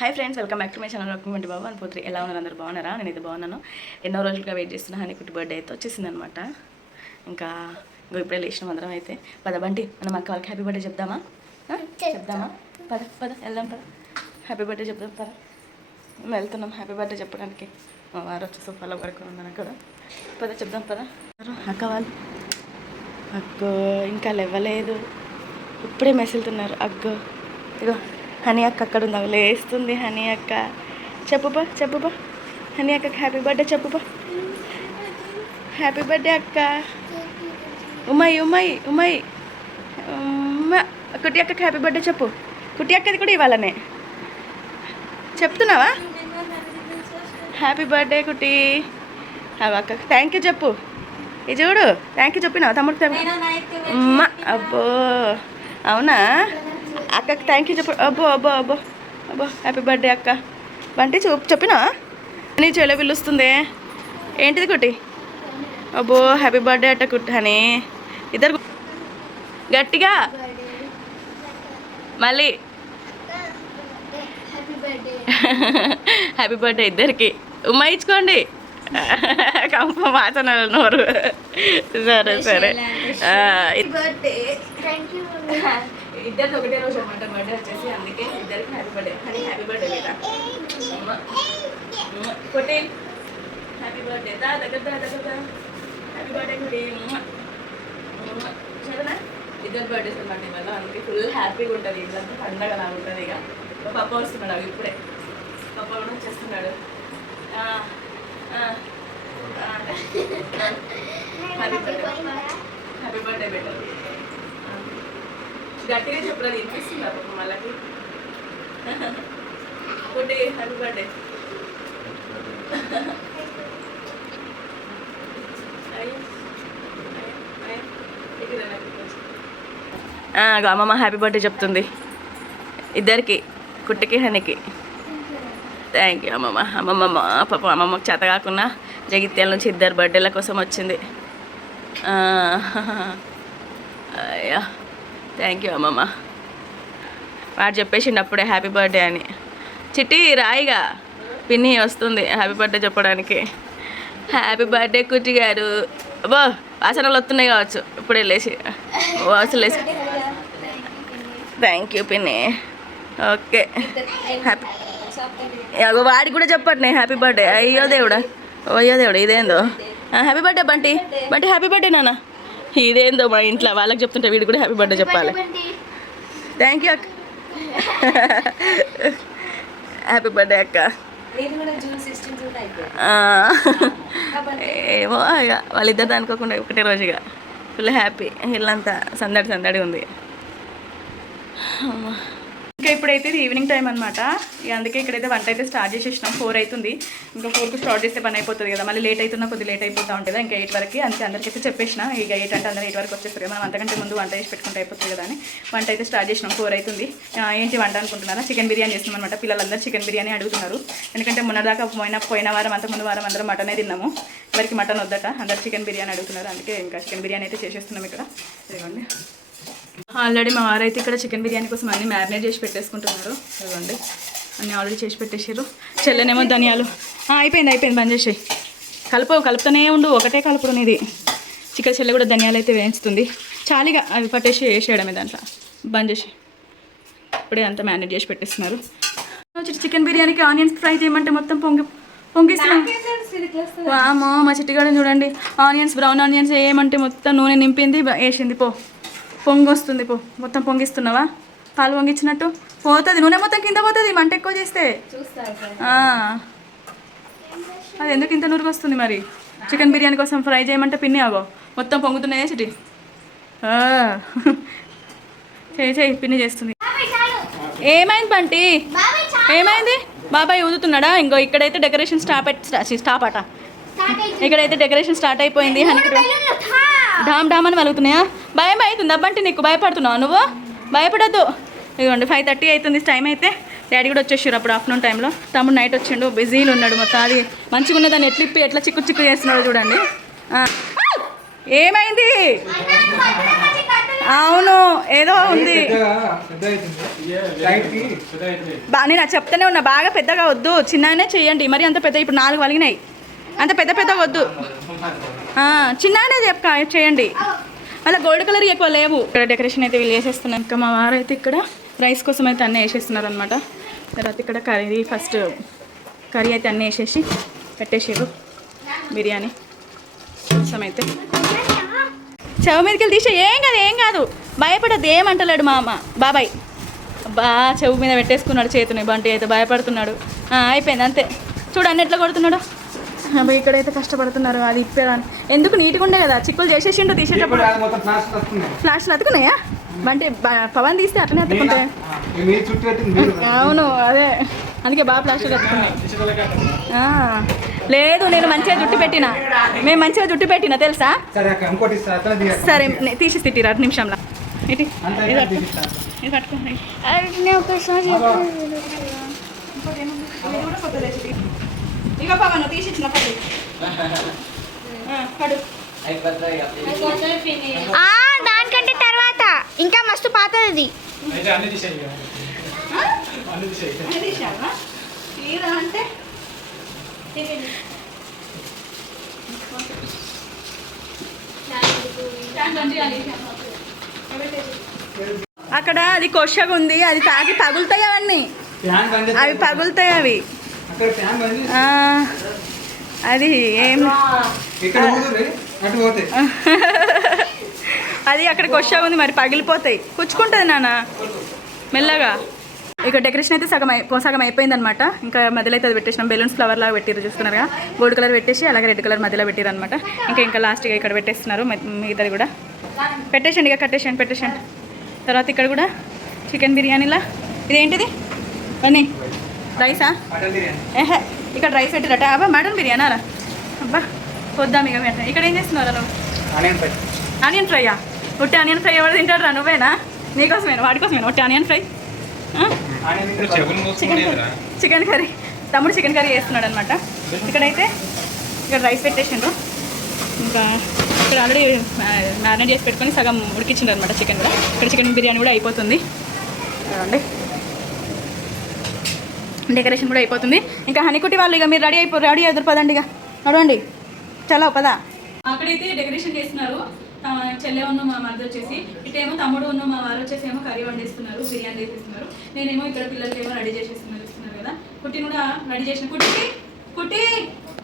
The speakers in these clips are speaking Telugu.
hi friends welcome back to my channel welcome బాబు అని పోతే ఎలా ఉన్నారు అందరు? బాగున్నారా? నేనైతే బాగున్నాను. ఎన్నో రోజులుగా వెయిట్ చేస్తున్నా. హనీ కుట్టి బర్త్డే అయితే వచ్చేసింది అనమాట ఇంకా ఇంకో ఇప్పుడే లేచినాం అందరం అయితే. పద బంటి మనం అక్క వాళ్ళకి హ్యాపీ బర్త్డే చెప్దామా? చెప్దామా? పద పద వెళ్దాం పద. హ్యాపీ బర్త్డే చెప్దాం పద. మేము వెళ్తున్నాం హ్యాపీ బర్త్డే చెప్పడానికి. మా వారు వచ్చి సోఫాలో పడుకుని ఉన్నాను అక్కడ. పద చెప్దాం పద. అక్క వాళ్ళు. అగ్గో ఇంకా లేవలేదు. ఇప్పుడే మెసులుతున్నారు అగ్గో ఇగో. హనీ అక్క అక్కడ ఉందా. లేస్తుంది. హనీ అక్క. చెప్పుపా చెప్పుపా హనీ అక్కకి హ్యాపీ బర్త్డే చెప్పుపా హ్యాపీ బర్త్డే అక్క. ఉమయ్ ఉమయ్ ఉమయ్. ఉమ్మ. కుట్టి అక్కకి హ్యాపీ బర్త్డే చెప్పు. కుట్టి అక్కది కూడా ఇవ్వాలనే. చెప్తున్నావా? హ్యాపీ బర్త్డే కుట్టి. అవి అక్క థ్యాంక్ యూ చెప్పు. ఇది చూడు థ్యాంక్ యూ చెప్పినావా? తమ్ముడు అమ్మ అబ్బో. అవునా? అక్కకి థ్యాంక్ యూ చెప్పు. అబ్బో అబ్బో అబ్బో. అబ్బో హ్యాపీ బర్త్డే అక్క. బంటి చూ చెప్పినా? నీ చెల్లె పిలుస్తుంది. ఏంటిది కుట్టి? అబ్బో హ్యాపీ బర్త్డే అట్ట కుట్టి అని ఇద్దరు గట్టిగా. మళ్ళీ. హ్యాపీ బర్త్డే ఇద్దరికి. ఉమ్మ ఇచ్చుకోండి. కంప మాచనలు నోరు. సరే సరే. ఇద్దరికి ఒకటే రోజు అనమాట బర్త్డే వచ్చేసి అందుకే ఇద్దరికి హ్యాపీ బర్త్డే అని హ్యాపీ బర్త్డే లేదా? కొట్టి. హ్యాపీ బర్త్డే దా దగ్గర దా దగ్గర దా. హ్యాపీ బర్త్డే కొట్టి సరేనా? ఇద్దరు బర్త్డేస్ అనమాట ఇవాళ అందుకే ఫుల్ హ్యాపీగా ఉంటుంది. ఇల్లంతా పండగ అలా ఉంటుంది ఇక. పప్ప వస్తున్నాడు అవి ఇప్పుడే. పప్ప కూడా వచ్చేస్తున్నాడు. Happy birthday happy birthday better గట్టిగా చెప్పరా వినిపిస్తుందా పాపం వాళ్ళకి ఒకటి హ్యాపీ బర్త్డే అమ్మమ్మ హ్యాపీ బర్త్డే చెప్తుంది. ఇద్దరికి కుట్టికి హనికి. థ్యాంక్ యూ అమ్మమ్మ. అమ్మమ్మ పాప అమ్మమ్మకి చేత కాకుండా జగిత్యాల నుంచి ఇద్దరు బర్త్డేల కోసం వచ్చింది. అయ్యా. థ్యాంక్ యూ అమ్మమ్మ. వాడు చెప్పేసిండు అప్పుడే హ్యాపీ బర్త్డే అని. చిట్టి రాయిగా. పిన్ని వస్తుంది హ్యాపీ బర్త్డే చెప్పడానికి. హ్యాపీ బర్త్డే కుట్టి గారు. అబ్బో వాసనలు వస్తున్నాయి కావచ్చు. ఇప్పుడే లేచి. వాసన లేచి. థ్యాంక్ యూ పిన్ని. ఓకే హ్యాపీ అగో వాడికి కూడా చెప్పండి. హ్యాపీ బర్త్డే అయ్యో దేవుడా. అయ్యో దేవుడా ఇదేందో. Ah, happy birthday Bunty. Bunty happy birthday నాన్న. ఇదేందో మా ఇంట్లో వాళ్ళకి చెప్తుంటే వీడికి కూడా హ్యాపీ బర్త్డే చెప్పాలి. థ్యాంక్ యూ అక్క. హ్యాపీ బర్త్డే అక్క. ఏమో ఇక వాళ్ళిద్దరు అనుకోకుండా ఒకటే రోజుగా. ఫుల్ హ్యాపీ ఇల్లంతా సందడి సందడి ఉంది. అమ్మా. ఇంకా ఇప్పుడైతే ఇది ఈవినింగ్ టైం అనమాట అందుకే ఇక్కడైతే వంట అయితే స్టార్ట్ చేసేసినాం. ఫోర్ అవుతుంది. ఇంకా ఫోర్కి స్టార్ట్ చేస్తే పని అయిపోతుంది కదా. మళ్ళీ లేట్ అవుతున్నా కొద్ది లేట్ అయిపోతూ ఉంటుంది. ఇంకా ఎయిట్ వరకు అంతే అందరికైతే చెప్పేసిన. ఇక ఎయిట్ అంటే అందరూ ఎయిట్ వరకు వచ్చేస్తారు కదా. మనం అంతకంటే ముందు వంట చేసి పెట్టుకుంటే అయిపోతుంది కదా అని. వంట అయితే స్టార్ట్ చేసినాం. ఫోర్ అవుతుంది. ఏంటి వంట అనుకుంటున్నారా? చికెన్ బిర్యానీ చేస్తున్నాం అనమాట పిల్లలందరూ చికెన్ బిర్యానీ అడుగుతున్నారు. ఎందుకంటే మొన్నదాకా పోయిన పోయిన వారం అంత ముందు వారం అందరం మటనే తిన్నాము. ఎవరికి మటన్ వద్దట? అందరు చికెన్ బిర్యానీ అడుగుతున్నారు. అందుకే ఇంకా చికెన్ బిర్యానీ అయితే చేసేస్తున్నాం ఇక్కడ. ఇదిగోండి. ఆల్రెడీ మా వారైతే ఇక్కడ చికెన్ బిర్యానీ కోసం అన్ని మ్యారినేట్ చేసి పెట్టేసుకుంటున్నారు. ఇవ్వండి అన్నీ ఆల్రెడీ చేసి పెట్టేసారు చెల్లెనేమో ధనియాలు. అయిపోయింది అయిపోయింది. బంద్ చేసేయి. కలుపు కలుపుతూనే ఉండు. ఒకటే కలుపుడు ఇది చికెన్ చెల్లె కూడా ధనియాలు అయితే వేయించుతుంది. చాలిగా అవి పట్టేసి వేసేయడమే దాంట్లో. బంద్ చేసి ఇప్పుడే అంతా మ్యారినేట్ చేసి పెట్టేస్తున్నారు. చికెన్ బిర్యానీకి ఆనియన్స్ ఫ్రై చేయమంటే మొత్తం పొంగి పొంగిస్తున్నాం. వామో మా చిట్టిగాడని చూడండి. ఆనియన్స్ బ్రౌన్ ఆనియన్స్ వేయమంటే మొత్తం నూనె నింపింది వేసింది. పో. పొంగి వస్తుంది పో. మొత్తం పొంగిస్తున్నావా? పాలు పొంగిచ్చినట్టు పోతుంది నూనె మొత్తం కింద పోతుంది మంట ఎక్కువ చేస్తే. అది ఎందుకు ఇంత నూరుకు వస్తుంది మరి? చికెన్ బిర్యానీ కోసం ఫ్రై చేయమంటే పిన్ని ఆగో. మొత్తం పొంగుతున్నాయే చిటి. చేయి చేయి పిన్ని చేస్తుంది. ఏమైంది చాలా ఏమైంది? బాబాయ్ ఊదుతున్నాడా? ఇంకో ఇక్కడైతే డెకరేషన్ స్టాప్ స్టాప్ అట. ఇక్కడైతే డెకరేషన్ స్టార్ట్ అయిపోయింది ఠా! డామ్ డామ్ అని వలుగుతున్నాయా? భయం అవుతుంది. అబ్బంటే నీకు భయపడుతున్నావు నువ్వు? భయపడద్దు. ఇదిగోండి ఫైవ్ థర్టీ అవుతుంది టైం అయితే. డాడీ కూడా వచ్చేసారు అప్పుడు ఆఫ్టర్నూన్ టైంలో తమ్ముడు నైట్ వచ్చిండు బిజీలు ఉన్నాడు మొత్తం. అది మంచిగా ఉన్నదాన్ని ఎట్లిప్పి ఎట్లా చిక్కు చిక్కు చేస్తున్నాడు చూడండి. ఏమైంది? అవును ఏదో ఉంది. నేను చెప్తానే ఉన్నా. బాగా పెద్దగా వద్దు. చిన్నగానే చెయ్యండి. మరి అంత పెద్ద ఇప్పుడు నాలుగు వలిగినాయి. అంత పెద్ద పెద్దగా వద్దు. ఆ, చిన్నగానే చెప్ప చేయండి అలా గోల్డ్ కలర్ ఎక్కువ లేవు. ఇక్కడ డెకరేషన్ అయితే వీళ్ళు వేసేస్తున్నాం ఇంకా మా వారు అయితే ఇక్కడ రైస్ కోసం అయితే అన్నీ వేసేస్తున్నారు అనమాట తర్వాత ఇక్కడ కర్రీ ఫస్ట్ కర్రీ అయితే అన్నీ వేసేసి పెట్టేసారు బిర్యానీ కోసం అయితే. చెవ మీదకి వెళ్ళి తీసే ఏం కాదు ఏం కాదు. భయపడద్దు ఏమంటలేడు మా అమ్మ. బాబాయ్. బా చెవు మీద పెట్టేసుకున్నాడు చేతుని బంటి అయితే భయపడుతున్నాడు. అయిపోయింది అంతే. చూడండి ఎట్లా కొడుతున్నాడు. అబ్బాయి ఇక్కడైతే కష్టపడుతున్నారు అది ఇప్పేదాన్ని ఎందుకు నీట్గా ఉండే కదా? చిక్కులు చేసేసిండు తీసేటప్పుడు. ఫ్లాష్లు అతుకున్నాయా? బంటి బ- పవన్ తీస్తే అట్లనే అతుకుంటాయి అవును అదే. అందుకే బాగా ప్లాస్టిక్ ఆ, లేదు నేను మంచిగా జుట్టు పెట్టిన. మేము మంచిగా జుట్టు పెట్టిన తెలుసా? సరే తీసి తిట్టిరా నిమిషంలో. ఇటు అంత ఇది తీసి ఇచ్చిన పడు. పడు దానికంటే తర్వాత. ఇంకా మస్తు పాతది. అంటే? అక్కడ అది కొషగా ఉంది అది తాకి పగులుతాయి అవన్నీ. అవి పగులుతాయి అవి. అది ఏం? అది అక్కడ కొషగా ఉంది మరి పగిలిపోతాయి. పుచ్చుకుంటుంది నాన్న. మెల్లగా. ఇక డెకరేషన్ అయితే సగం సగం అయిపోయింది అనమాట ఇంకా మధ్యలో అయితే అది పెట్టేసినాం. బెలూన్స్ ఫ్లవర్ లాగా పెట్టిరు చూస్తున్నారుగా. గోల్డ్ కలర్ పెట్టేసి అలాగే రెడ్ కలర్ మధ్యలో పెట్టిరు అనమాట ఇంకా ఇంకా లాస్ట్గా ఇక్కడ పెట్టేస్తున్నారు మిగతాది కూడా. పెట్టేసండి ఇక కట్టేసండి పెట్టేసండి తర్వాత ఇక్కడ కూడా చికెన్ బిర్యానీలా. ఇదేంటిది? బన్నీ రైసా? ఏహే ఇక్కడ రైస్ పెట్టిరట. అబ్బా మటన్ బిర్యానారా అబ్బా వద్దాం ఇక వెంటనే ఇక్కడ ఏం చేస్తున్నారు నువ్వు? Onion fry. ఆనియన్ ఫ్రైయా? ఒట్టి ఆనియన్ ఫ్రై ఎవరు తింటాడు రా నువ్వేనా? నీకోసమేనా? వాడి కోసమేనా ఒట్టి onion fry? Chicken curry. Chicken curry. తమ్ముడు చికెన్ కర్రీ చేస్తున్నాడు అనమాట ఇక్కడైతే ఇక్కడ రైస్ పెట్టేసిండ్రు. ఇంకా ఇక్కడ ఆల్రెడీ మ్యారినేట్ చేసి పెట్టుకొని సగం ఉడికించిండ్రు అనమాట చికెన్ కూడా. ఇక్కడ చికెన్ బిర్యానీ కూడా అయిపోతుంది. చూడండి డెకరేషన్ కూడా అయిపోతుంది. ఇంకా హనీకుట్టి వాళ్ళు ఇక మీరు రెడీ అయిపో రెడీ అవుతారు పదండి ఇక. నడవండి. చలో పదా. అక్కడైతే డెకరేషన్ చేస్తున్నారు. చెల్లె ఉన్న మా మరిది వచ్చేసి. ఇటేమో తమ్ముడు ఉన్న మా వారు వచ్చేసి ఏమో కర్రీ వండేస్తున్నారు బిర్యానీ చేసేస్తున్నారు. నేనేమో ఇక్కడ పిల్లలకి ఏమో రెడీ చేసేస్తున్నారు ఇస్తున్నారు కదా. కుట్టి కూడా రెడీ చేసిన కుట్టి కుట్టి!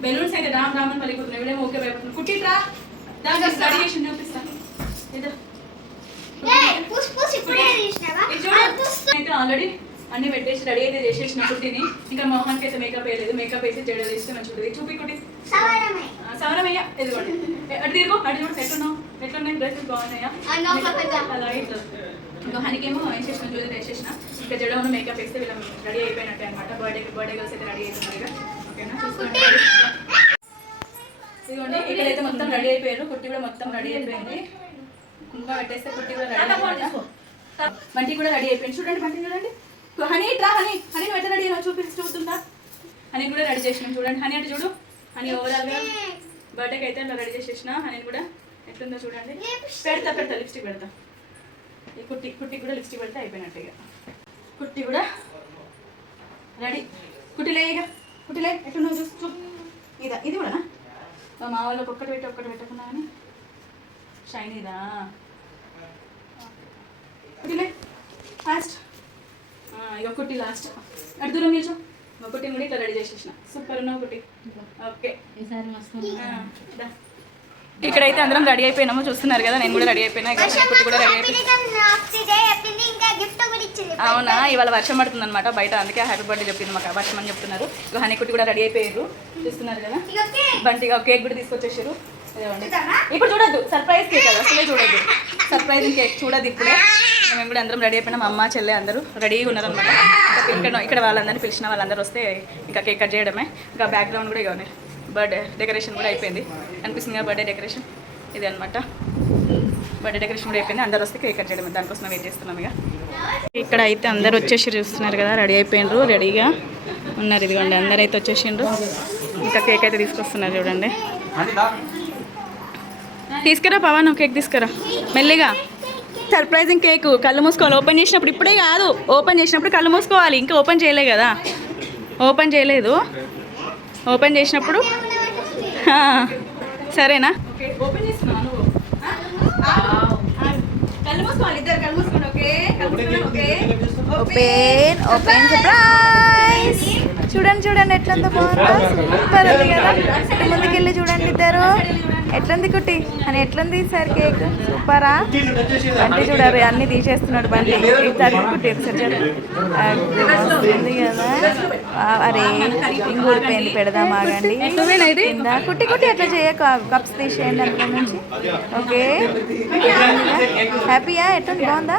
బెలూన్స్ అయితే రామ్ రామ్ అని పలిపోతున్నాయి ఇవిడేమో ఓకే భయపడుతుంది కుట్టి రా రెడీ చేసి చూపిస్తాను. అయితే ఆల్రెడీ అన్ని పెట్టేసి రెడీ అయితే చేసేసిన కుట్టిని ఇంకా మోహన్కి అయితే మేకప్ వేయలేదు. మేకప్ వేసి జడ వేస్తే మంచి ఉంటుంది. చూపి కుట్టి. సవరమయ్య. ఇదిగోండి ఎ- అటు తిరుగు. అటు చూడు ఎట్లున్నావు? ఎట్లున్నాయి డ్రెస్సెస్ బాగున్నాయా? ఇంకా హనీకేమో వేసేసిన జ్యువెలరీ వేసేసిన. ఇంకా జడ ఉన్న మేకప్ వేస్తే వీళ్ళ రెడీ అయిపోయినట్టే అనమాట బర్త్డే బర్త్డే గర్ల్స్ అయితే రెడీ అవుతున్నారు ఇక. ఓకేనా చూసుకోండి. ఇదిగోండి ఇక్కడైతే మొత్తం రెడీ అయిపోయారు. కుట్టి కూడా మొత్తం రెడీ అయిపోయింది. కుంకుమ పెట్టేస్తే కుట్టి కూడా రెడీ అయిపోయింది? బంటి కూడా రెడీ అయిపోయింది. చూడండి బంటి చూడండి. హనీ ఇట్లా హనీ హనీ నువ్వు ఎట్లా రెడీ అయినా చూపి చూస్తుందా హనీ కూడా రెడీ చేసినాం చూడండి. హనీ అంటే చూడు. హనీ ఓవరాల్గా బర్త్డేకి అయితే అట్లా రెడీ చేసేసిన? హనీ కూడా ఎట్లుందో చూడండి. పెడతా పెడతా లిప్స్టిక్ పెడతా. ఈ కుట్టి కుట్టి కూడా లిప్స్టిక్ పెడితే అయిపోయినట్టు ఇక. కుట్టి కూడా రెడీ కుట్టిలే ఇక. కుట్టిలే ఎట్లున్నావు చూసి చూ ఇదా ఇది కూడా మా వాళ్ళకి ఒక్కటి పెట్టి ఒక్కటి పెట్టకుండా కానీ షైనీదా కుట్టిలే ఫాస్ట్ కుట్టి లాస్ట్ అటు దూరం నిల్చో. మా కుట్టిని కూడా ఇట్లా రెడీ చేసేసిన. సూపర్ ఉన్నావు కుట్టి ఓకే ఆ, దా. ఇక్కడైతే అందరం రెడీ అయిపోయినాము చూస్తున్నారు కదా నేను కూడా రెడీ అయిపోయినా కూడా రెడీ అయిపోయి ఇంకా గిఫ్ట్ కూడా ఇచ్చింది. అవునా? ఇవాళ వర్షం పడుతుంది అనమాట బయట అందుకే హ్యాపీ బర్త్డే చెప్పింది మాకు వర్షం అని చెప్తున్నారు. ఇక హనీకుట్టి కూడా రెడీ అయిపోయారు చూస్తున్నారు కదా? ఓకే బంటిగా కేక్ కూడా తీసుకొచ్చేసారు? ఇప్పుడు చూడొద్దు సర్ప్రైజ్ కేక్ కదా అసలే చూడొద్దు. సర్ప్రైజ్ కేక్ చూడదు ఇప్పుడే. మేము కూడా అందరం రెడీ అయిపోయినాం. అమ్మ చెల్లె అందరూ రెడీగా ఉన్నారనమాట ఇంకా ఇక్కడ ఇక్కడ వాళ్ళందరినీ పిలిచిన వాళ్ళందరూ వస్తే ఇంకా కేక్ కట్ చేయడమే. ఇంకా బ్యాక్గ్రౌండ్ కూడా ఇవ్వని బర్త్డే డెకరేషన్ కూడా అయిపోయింది. అనిపిస్తుంది కదా బర్త్డే డెకరేషన్ ఇది అనమాట బర్త్డే డెకరేషన్ కూడా అయిపోయింది. అందరూ వస్తే కేక్ కట్ చేయడమే. దానికోసం వెయిట్ చేస్తున్నాం ఇక. ఇక్కడ అయితే అందరు వచ్చేసి చూస్తున్నారు కదా. రెడీ అయిపోయినారు రెడీగా ఉన్నారు. ఇదిగోండి అందరు అయితే వచ్చేసిండ్రు ఇంకా కేక్ అయితే తీసుకొస్తున్నారు చూడండి. తీసుకురా పవన్ కేక్ తీసుకురా. మెల్లిగా. Surprising cake. కళ్ళు మూసుకోవాలి. ఓపెన్ చేసినప్పుడు ఇప్పుడే కాదు. ఓపెన్ చేసినప్పుడు కళ్ళు మూసుకోవాలి. ఇంకా ఓపెన్ చేయలే కదా. ఓపెన్ చేయలేదు. ఓపెన్ చేసినప్పుడు? సరేనా? చేస్తున్నాను ఓపెన్ ఓపెన్ సర్ప్రైజ్ చూడండి చూడండి ఎట్లంత బాగుందో సూపర్ ఉంది కదా. ఇటు ముందుకెళ్ళి చూడండి ఇద్దరు. ఎట్లంది కుట్టి? అని ఎట్లంది సార్ కేక్? సూపరా? బండి చూడారు అన్ని తీసేస్తున్నాడు బండి. కుట్టి ఒకసారి. అది ఉంది కదా అరే ఇంక ఊడిపోయింది పెడదాం ఆగండి? కింద. కుట్టి కుట్టి అట్లా చేయ కప్స్ తీసేయండి అందులో నుంచి. ఓకే. హ్యాపీయా? ఎట్లుంది? బాగుందా?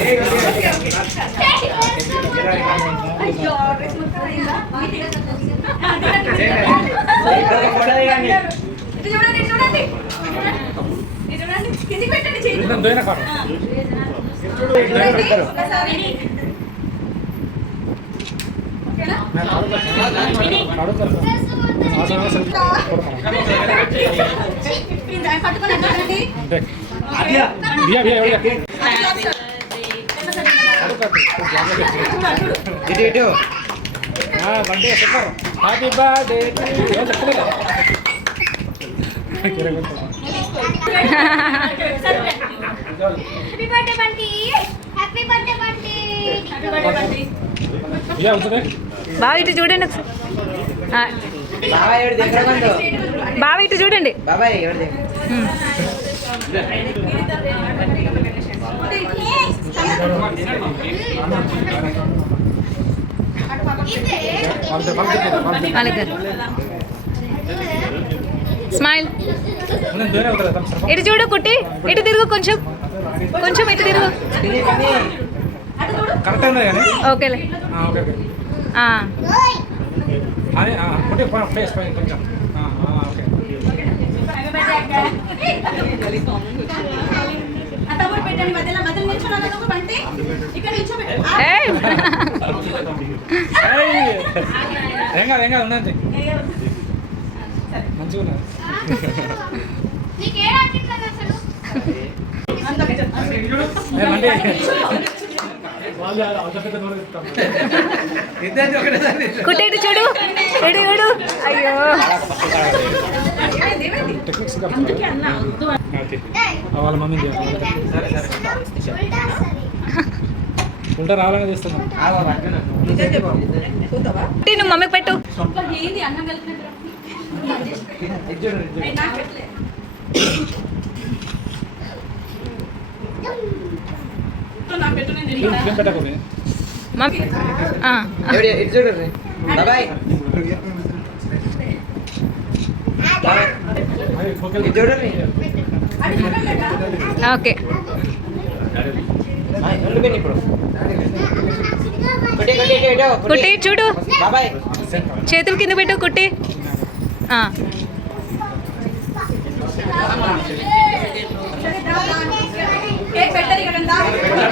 ఫోటో ఇటు ఇటు. బర్త్డే సూపర్ హ్యాపీ బర్త్డే బావ ఇటు చూడండి బావ ఇటు చూడండి. బాబాయ్ స్మైల్. ఇటు చూడు కుట్టి ఇటు తిరుగు కొంచెం. కొంచెం ఇటు తిరుగు. ఓకేలే. ఓకే కొట్టి ఫేస్ పైన కొంచెం ఆ, ఆ, ఓకే ఏయ్. ఏయ్! ఏం కాదు ఏం కాదు ఉన్నది మంచిగా ఉన్నది ఏ, మండి. వాళ్ళు అంత పెద్ద నోరు ఇస్తాం. ఇద్దరిది ఒకటేసారి కుట్టి ఇటు చూడు చూడు అయ్యో టెక్నిక్స్ వాళ్ళ మమ్మీ ఉల్టా రావాలని చేస్తున్నాం. నువ్వు మమ్మీకి పెట్టు. పెట్టకూడదు చూడండి ఓకే. కొట్టి చూడు. చేతులు కింద పెట్టు కుట్టి. ఆ,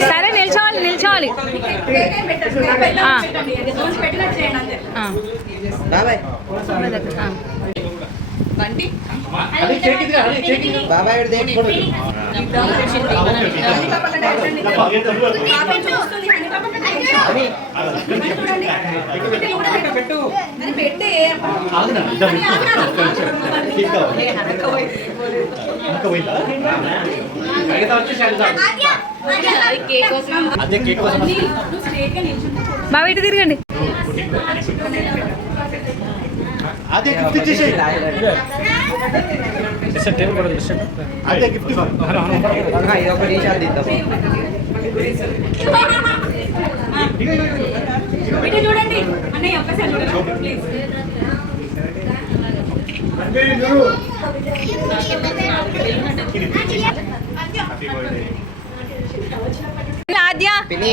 సరే నిల్చోవాలి నిల్చోవాలి. బాబాయ్. ఇది బాబాయ్ బాబు ఇటు తిరగండి. అదే గిఫ్ట్ ఇచ్చేసేయ్. అదే గిఫ్ట్ హలో హలో ఇది ఒక నిమిషాలు తీద్దాం ఇటు చూడండి. అన్నయ్య ఒక్కసారి చూడండి. ప్లీజ్ ఆద్య పిన్ని.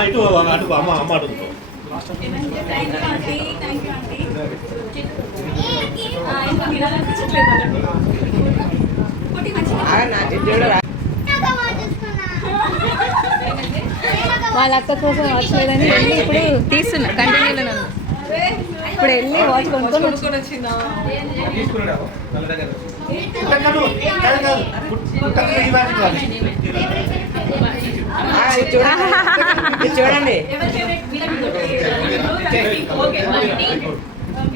ఇటు అటు అమ్మ అమ్మ వాళ్ళ అక్క కోసం వాచ్ లేదని వెళ్ళి ఇప్పుడు తీస్తున్నా కంటిన్యూలో నన్ను. ఇప్పుడు వెళ్ళి వాచ్ కొనుక్కొని వచ్చి. ఆ, ఇది చూడండి.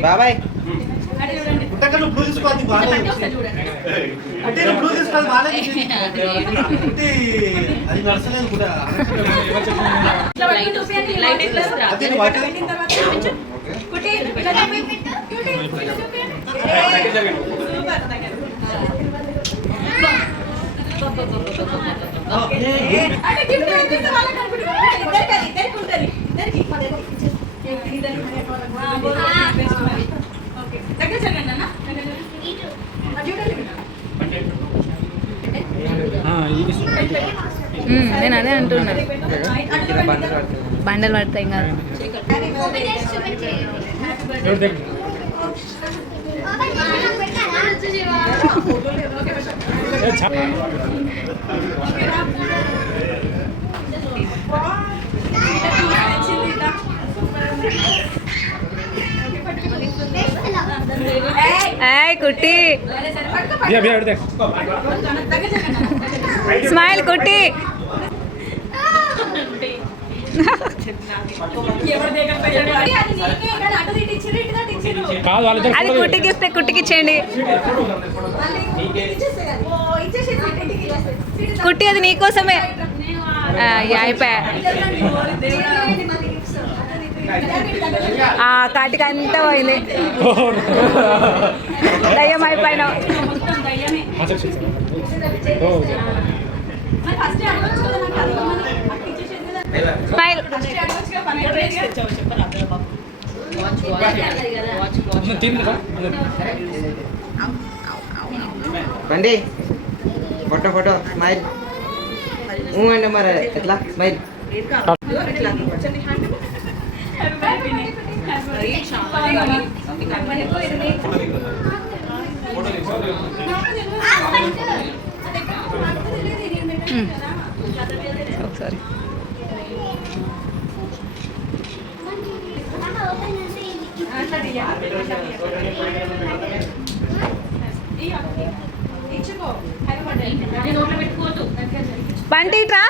బాబాయ్. బ్లూ తీసుకోవాలి బాగా అంటే బ్లూ తీసుకోవాలి అది నడసలేదు కూడా అదే వాటి ఉమ్, నేను అదే అంటున్నా కింద బండి పడుతుంది బండలు పడతాయి ఇంకా ఏయ్ కుట్టి స్మైల్ కుట్టి కాదు వాళ్ళిద్దరు అది కుట్టికి ఇస్తే కుట్టికి ఇచ్చేయండి కుట్టి అది నీకోసమే. అయిపోయా. ఆ కాటికి అంతా పోయింది. దయ్యం అయిపోయినావు. బండి. Photo photo. స్మైల్. అంటే మరి ఎట్లా? స్మైల్. ఒకసారి. బంటి ఇట్రా.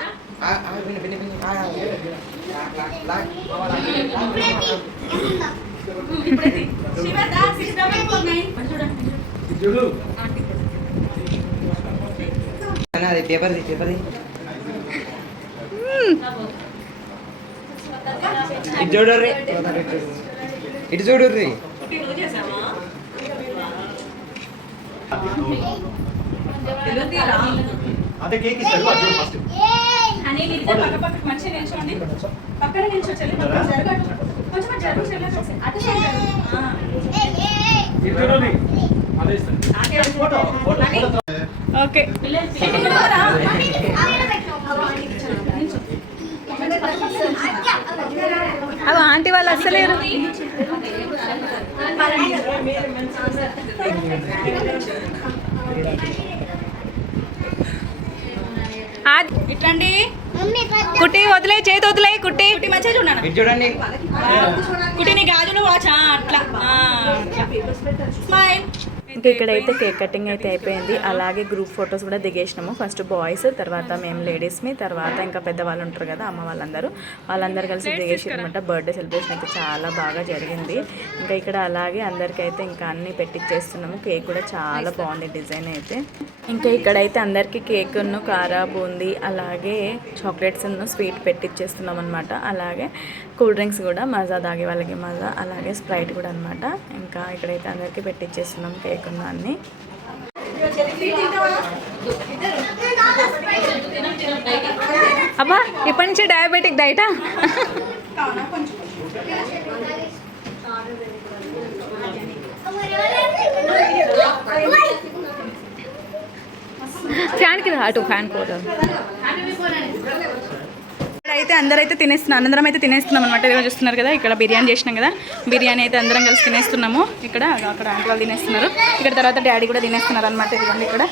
ఆ, ఆ, పిన్ని పిన్ని పిన్ని ఆ, లా, లా, లా. అన్న, అది పేపర్ది పేపర్ది ఇటు చూడర్రి. ఇటు చూడర్రి. అదే కేక్ ఫస్ట్ మంచిగా నిల్చోండి. పక్కన నిల్చో చెల్లి జరగదు. కొంచెం జరుగు చెల్లి జరుగు. అదే ఓకే. అవి ఆంటీ వాళ్ళు అస్సలేరు. ఇట్లండి కుట్టి వదిలే చేతి వదిలే కుట్టి. కుట్టి మంచిగా చూడండి. చూడండి. కుట్టి నీ గాజులు వాచా అట్లా. స్మైల్. ఇంకా ఇక్కడైతే కేక్ కటింగ్ అయితే అయిపోయింది. అలాగే గ్రూప్ ఫొటోస్ కూడా దిగేసినాము. ఫస్ట్ బాయ్స్ తర్వాత మేము లేడీస్ని తర్వాత ఇంకా పెద్దవాళ్ళు ఉంటారు కదా అమ్మ వాళ్ళందరూ. వాళ్ళందరూ కలిసి దిగేసి అనమాట బర్త్డే సెలబ్రేషన్ అయితే చాలా బాగా జరిగింది. ఇంకా ఇక్కడ అలాగే అందరికైతే ఇంకా అన్నీ పెట్టించేస్తున్నాము కేక్ కూడా చాలా బాగుంది డిజైన్ అయితే. ఇంకా ఇక్కడైతే అందరికీ కేక్ ఉన్న కారా బూందీ అలాగే చాక్లెట్స్ ఉన్న స్వీట్ పెట్టించేస్తున్నాం అనమాట అలాగే కూల్ డ్రింక్స్ కూడా మజా తాగే వాళ్ళకి మజా అలాగే స్ప్రైట్ కూడా అనమాట ఇంకా ఇక్కడైతే అందరికీ పెట్టించేస్తున్నాం కేక్ ఉన్న అన్ని. అబ్బా ఇప్పటి నుంచి డయాబెటిక్ డైటా ఫ్యాన్ రా అటు ఫ్యాన్ కోట. అయితే అందరైతే తినేస్తున్నాం అందరం అయితే తినేస్తున్నాం అనమాట ఇదిగో చూస్తున్నారు కదా ఇక్కడ బిర్యానీ చేసినాం కదా. బిర్యానీ అయితే అందరం కలిసి తినేస్తున్నాము. ఇక్కడ అక్కడ ఆంటీ వాళ్ళు తినేస్తున్నారు. ఇక్కడ తర్వాత డాడీ కూడా తినేస్తున్నారు అనమాట ఇదిగోండి ఇక్కడ.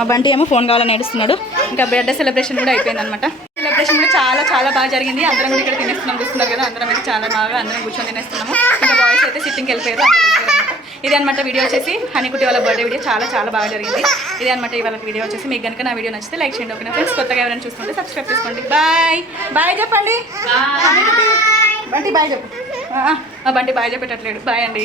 మా బంటి ఏమో ఫోన్ కావాలని ఏడుస్తున్నాడు. ఇంకా బర్త్డే సెలబ్రేషన్ కూడా అయిపోయింది అనమాట సెలబ్రేషన్ కూడా చాలా చాలా బాగా జరిగింది. అందరం కూడా ఇక్కడ తినేస్తున్నాం. చూస్తున్నారు కదా అందరం అయితే చాలా బాగా అందరం కూర్చొని తినేస్తున్నాము. ఇంకా బాయ్స్ అయితే సిట్టింగ్కి వెళ్ళిపోయారు. ఇది అనమాట వీడియో వచ్చేసి హనీకుట్టి వాళ్ళ బర్త్డే వీడియో చాలా చాలా బాగా జరిగింది. ఇది అనమాట ఇవాళ వీడియో వచ్చేసి. మీకు కనుక నా వీడియో నచ్చితే లైక్ చేయండి ఓకే ఫ్రెండ్స్ కొత్తగా ఎవరైనా చూస్తుంటే సబ్స్క్రైబ్ చేసుకోండి. బాయ్ బాయ్ చెప్పండి. బంటి బాయ్ చెప్పు. ఆ, ఆ, బంటి బాయ్ చెప్పేటట్లేడు. బాయ్ అండి.